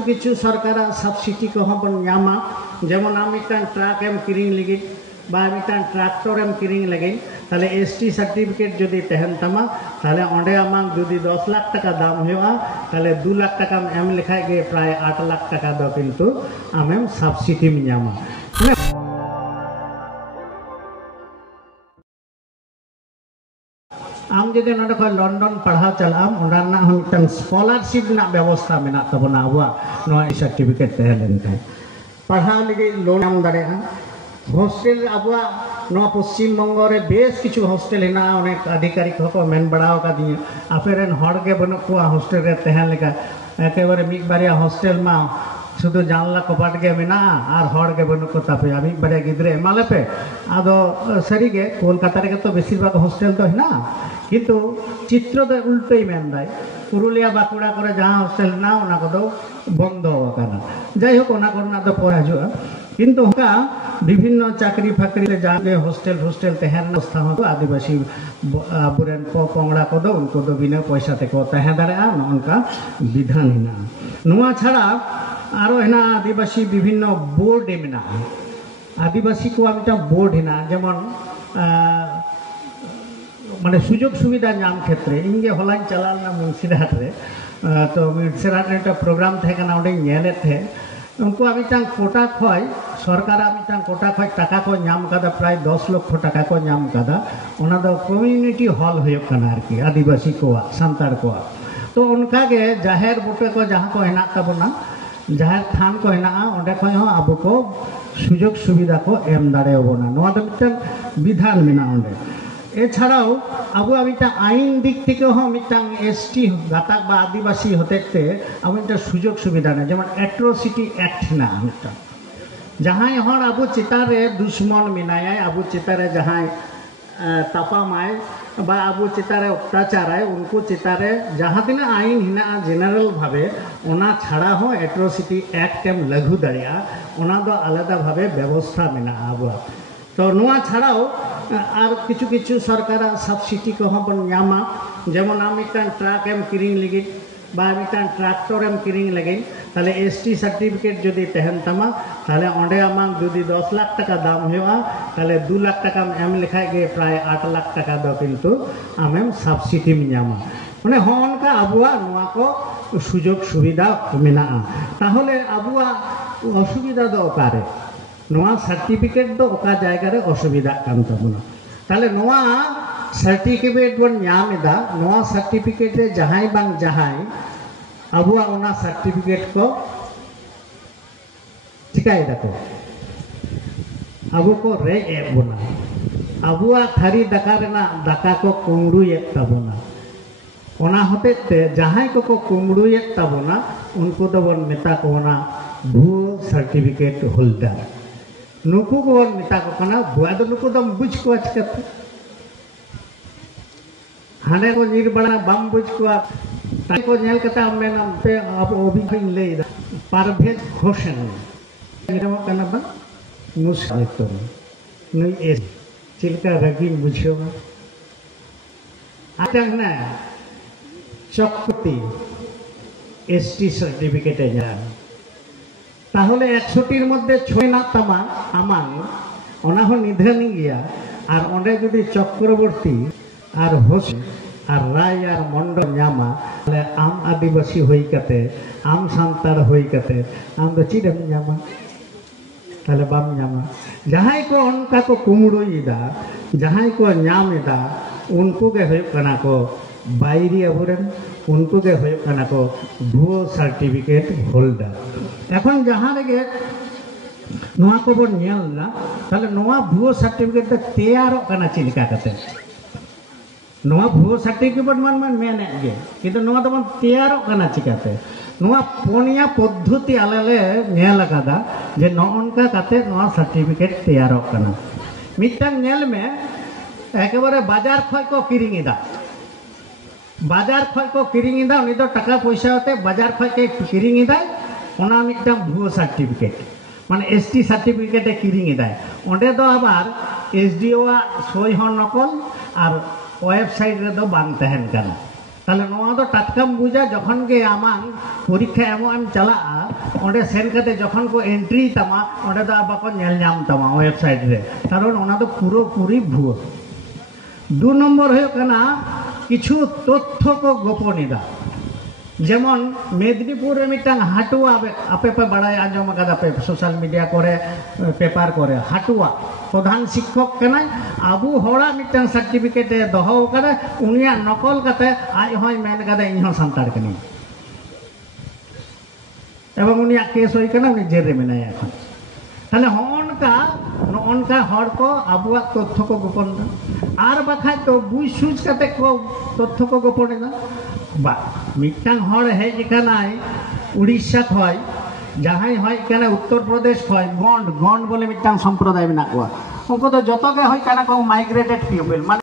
किछु किछु सरकार सबसिडी को बन नामा जेमन आम मिदटां ट्राक एम किरिंग लगित बा मिदटां ट्रैक्टर एम किरिंग लगित ताहले एसटी सार्टिफिकेट जदि तहन तमा ताहले ओंडे आमाक जदि 10 लाख टाका दाम हुआ ताहले 2 लाख टाका एम लेखाय गे प्राय 8 लाख टाका दो किन्तु आमेम सबसिडी नामा। आम जदि नोडे खय लंडन पढ़ा चलाम ओंडाना मिदटां स्कॉलरशिप ना व्यवस्था मेना तबना आबुआ नोआ सार्टिफिकेट तहन लेनखाय पढ़ा लगे लोन नाम दाड़ेगा। हॉस्टेल आबुआ नोआ पश्चिम बंगो रे बेस किछु हॉस्टेल हेना अनेक अधिकारी को मेन बड़ाव का दिए आपेरेन हर के बनु कुआ हॉस्टेल रे तहन लेका एकेबारे मिद बारिया हॉस्टेल मा शुधु जानला कपाट के मेना और हर के बनु को तापे मिद बारिया गिद्रे एमाले पे आदो सरीगे कोलकाता रे तो बेसिरभाग हॉस्टेल तो हेना किन्तु चित्र दो उल्टोई मेनदाय पुरुलिया बाकुड़ा करे जहाँ हॉस्टेल ना ओना को बंदो आकाना जाई होक ओना करना तो परे हजुआ किन्तु होका विभिन्न चाकरी फाकरी जागे हॉस्टेल हॉस्टेल तहन व्यवस्था हो आदिवासी आबुरेन पोंगड़ा को दो उनको दो बिना पैसा ते को तहन दाड़ा नोनका विधान हेना नोआ छाड़ा आरो हेना आदिवासी विभिन्न बोर्ड मेना आदिवासी को मिदटां बोर्ड हेना जेमन माने सुजोग सुविधा नाम क्षेत्रे इनगे हलाइन चलाना मुंशिरहाट रे तो मुंशिरहाट रे प्रोग्राम थे कना ओडे नेले थे उनको मिदटां कोटा खय सरकार मिदटां कोटा खय टाका को नाम कादा प्राय 10 लाख टाका को नाम कादा ओना दो कम्युनिटी हॉल हुयो कना आरकी आदिवासी को सांतार को तो उनका के जाहेर बुटे को जहां को हेना तबना जाहेर थान को हेना ओंडे खय हो आबो को सुजोग सुविधा को एम दाड़े होबोना नोआ दो मिदटां विधान मेना ओंडे एछाड़ाओ आबो मिदटां आईन दिक थेके हो मिदटां एसटी गाताक बा आदिवासी हतेते आबो मिदटां सुजोग सुविधा ना जेमन एट्रोसिटी एक्ट ना मिदटां जहां हर आबो चेतारे दुश्मन मेनाय आबो चेतारे जहां तापामाय बा आबो चेतारे अत्याचाराय उनको चेतारे जहां तिना आईन हिना जेनारेल भावे ओना छाड़ा हो एट्रोसिटी एक्ट एम लागू दाड़िया ओना दो आलादा भावे व्यवस्था मेना आबो तो नोआ छाड़ाओ और किछु किछु सरकार सबसिडी को बन नामा जेमन आम मिदटां ट्राक एम किरिंग लगित बा मिदटां ट्रैक्टर एम किरिंग लगित ताहले एसटी सार्टिफिकेट जदि तहन तमा ताहले ओंडे आमाक जदि 10 लाख टाका दाम हुआ ताहले 2 लाख टाका एम लेखाय गे प्राय 8 लाख टाका दो किन्तु आमेम सबसिडी नामा माने होनका आबुआ नोआ को सुजोग सुविधा मेना ताहले आबुआ असुविधा दो ओकारे नोआ सर्टिफिकेट दो ओका जायगा रे असुविधा कान तबना ताहले नोआ सर्टिफिकेट बन नामेदा नोआ सर्टिफिकेट रे जहाई बांग जहाई आबुआ ओना सर्टिफिकेट को चिकाय दाको आबु को रे एबोना आबुआ थारी दाका रेना दाका को कुमड़ुयेत ताबोना ओना होतेते जहाई को कुमड़ुयेत ताबोना उनको दो बन मेता को ओना भू सर्टिफिकेट होल्डर नुकु को बन मेता को कना बुआ दो नुकु दम बुझ को चिकाते हाने को नीर बड़ा बम बुझ को ताई को नेल कता मेना पे अब ओबी खिन लेदा पारभेज घोषण निरम कना बा मुसलितो नई ए चिलका रगी बुझियो आतंग ना चक्कती एसटी सार्टिफिकेट जा ताहले 100টির মধ্যে 6 না তামা আমান ওনা হো নিধন গিয়া আর ওন্ডে যদি চক্রবর্তী আর হোস আর রায় আর মন্ডল नामा তাহলে आम आदिवासी হই কাতে आम सांतार হই কাতে आम तो चिडम नामा ताहले बाम नामा जहां को उनका को कुमड़ोईदा जहां को नामेदा उनको के होय कना को बायरी अबुरेन उनको के होय कना को भुओ सर्टिफिकेट होल्डर এখন जहां रे नोआ को बन नेल ना ताहले नोआ भुओ सर्टिफिकेट तैयार कना चिलका कते नोआ भुओ सर्टिफिकेट मन मेने गे किंतु नोआ तो बन तैयार कना चिकाते नोआ पोनिया पद्धति आलेले नेल कादा जे नोनका काते नोआ सर्टिफिकेट तैयार कना मिदटां नेल में एकेबारे बाजार खय को किरिंगेदा बाजार खय को किरिंगेदा उनी तो टाका पैसा होते बाजार खय के किरिंगेदा ओना मिदटां भुओ सर्टिफिकेट माने एसटी सार्टिफिकेट किरिंगेदा ओंडे दो आबार एसडीओ आ सई हन नकल और वेबसाइट रे दो बांग तहन काना তাহলে নোয়া তো টাটকাম বুঝা যখন গে আমার পরীক্ষা এমন চালা ওঁডে সেন কাতে যখন কো এন্ট্রি তামা ওঁডে তো বাকো নেল নাম তামা ওয়েবসাইট রে কারণ ওনা তো পুরোপুরি ভুয়ো। 2 নম্বর হয়ে কানা কিছু তথ্য কো গোপনীয়তা যেমন মেদিনীপুরে মিটাং হাটুয়া আপে পে বাড়ায় আঞ্জম কাদা পে সোশ্যাল মিডিয়া করে পেপার করে হাটুয়া প্রধান শিক্ষক কেনায় আবু হড়া মিটাং সার্টিফিকেটে দহ কাদা উনিয়া নকল কাতে আজ হয় মেন কাদা ইহ সান্তাড় কেনি এবং উনিয়া কেস হয়ে কেনা উনি জেলে মেনায় এখন। তাহলে নকা হড় কো আবুয়া তথ্য কো গোপন আর বাখায় তো বুঝ সুঝ কাতে কো তথ্য কো গোপনে না বা মিটাং হড় হেজ কানায় উড়িষ্যা খয় যাহাই হয় কেন উত্তর প্রদেশ খয় গন্ড বলে মিটাং সম্প্রদায় মেনা কোয়া উनको তো যতকে হয় কেনা কো মাইগ্রেটেড পিপল মানে